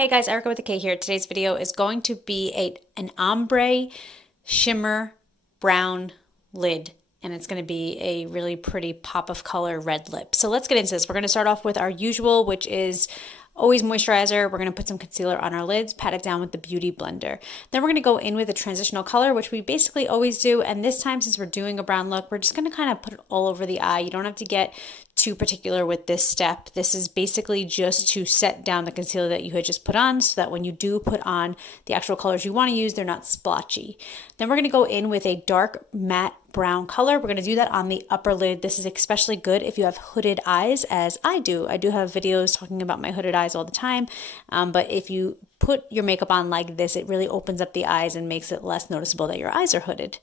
Hey guys, Erica with a K here. Today's video is going to be an ombre shimmer brown lid, and it's going to be a really pretty pop of color red lip. So let's get into this. We're going to start off with our usual, which is always moisturizer. We're going to put some concealer on our lids, pat it down with the Beauty Blender. Then we're going to go in with a transitional color, which we basically always do. And this time, since we're doing a brown look, we're just going to kind of put it all over the eye. You don't have to get too particular with this step. This is basically just to set down the concealer that you had just put on so that when you do put on the actual colors you want to use, they're not splotchy. Then we're going to go in with a dark matte brown color. We're going to do that on the upper lid. This is especially good if you have hooded eyes, as I do. I do have videos talking about my hooded eyes all the time, but if you put your makeup on like this, it really opens up the eyes and makes it less noticeable that your eyes are hooded.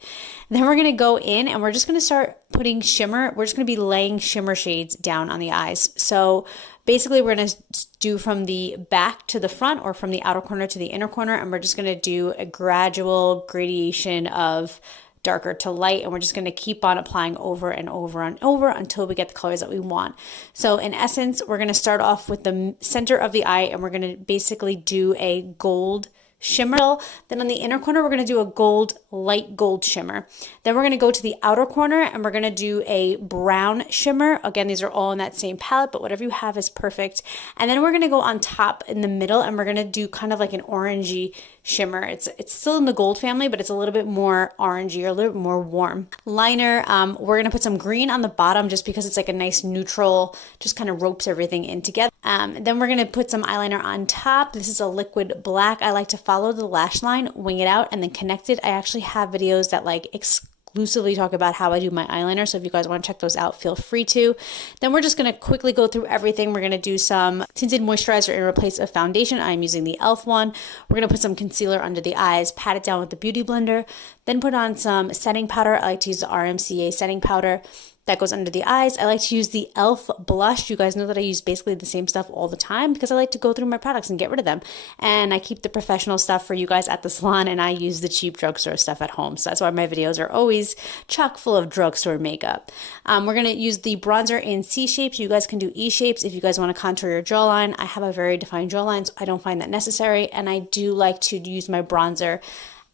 And then we're going to go in and we're just going to start putting shimmer. We're just going to be laying shimmer shades down on the eyes. So basically we're going to do from the back to the front or from the outer corner to the inner corner, and we're just going to do a gradual gradation of darker to light, and we're just going to keep on applying over and over and over until we get the colors that we want. So in essence, we're going to start off with the center of the eye, and we're going to basically do a gold shimmer. Then on the inner corner, we're going to do a light gold shimmer. Then we're going to go to the outer corner and we're going to do a brown shimmer. Again, these are all in that same palette, but whatever you have is perfect. And then we're going to go on top in the middle and we're going to do kind of like an orangey shimmer. It's still in the gold family, but it's a little bit more orangey or a little bit more warm. Liner, we're going to put some green on the bottom just because it's like a nice neutral, just kind of ropes everything in together. Then we're going to put some eyeliner on top. This is a liquid black. I like to follow the lash line, wing it out, and then connect it. I actually have videos that like exclusively talk about how I do my eyeliner, so if you guys want to check those out, feel free to. Then we're just going to quickly go through everything. We're going to do some tinted moisturizer in replace of foundation. I'm using the e.l.f. one. We're going to put some concealer under the eyes, pat it down with the Beauty Blender, then put on some setting powder. I like to use the RMCA setting powder. That goes under the eyes. I like to use the e.l.f. blush. You guys know that I use basically the same stuff all the time because I like to go through my products and get rid of them. And I keep the professional stuff for you guys at the salon, and I use the cheap drugstore stuff at home. So that's why my videos are always chock full of drugstore makeup. We're going to use the bronzer in C shapes. You guys can do E shapes if you guys want to contour your jawline. I have a very defined jawline, so I don't find that necessary. And I do like to use my bronzer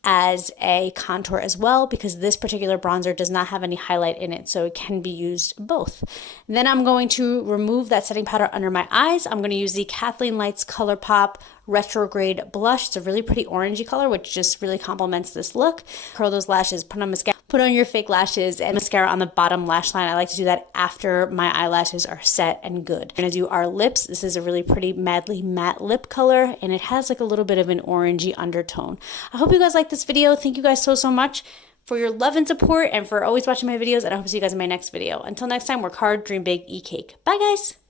as a contour as well, because this particular bronzer does not have any highlight in it, so it can be used both. And then I'm going to remove that setting powder under my eyes. I'm going to use the Kathleen Lights ColourPop Retrograde Blush. It's a really pretty orangey color, which just really complements this look. Curl those lashes, put on mascara, put on your fake lashes, and mascara on the bottom lash line. I like to do that after my eyelashes are set and good. We're going to do our lips. This is a really pretty Madly Matte lip color, and it has like a little bit of an orangey undertone. I hope you guys like this video. Thank you guys so much for your love and support and for always watching my videos, and I hope to see you guys in my next video. Until next time, work hard, dream big, eat cake. Bye guys!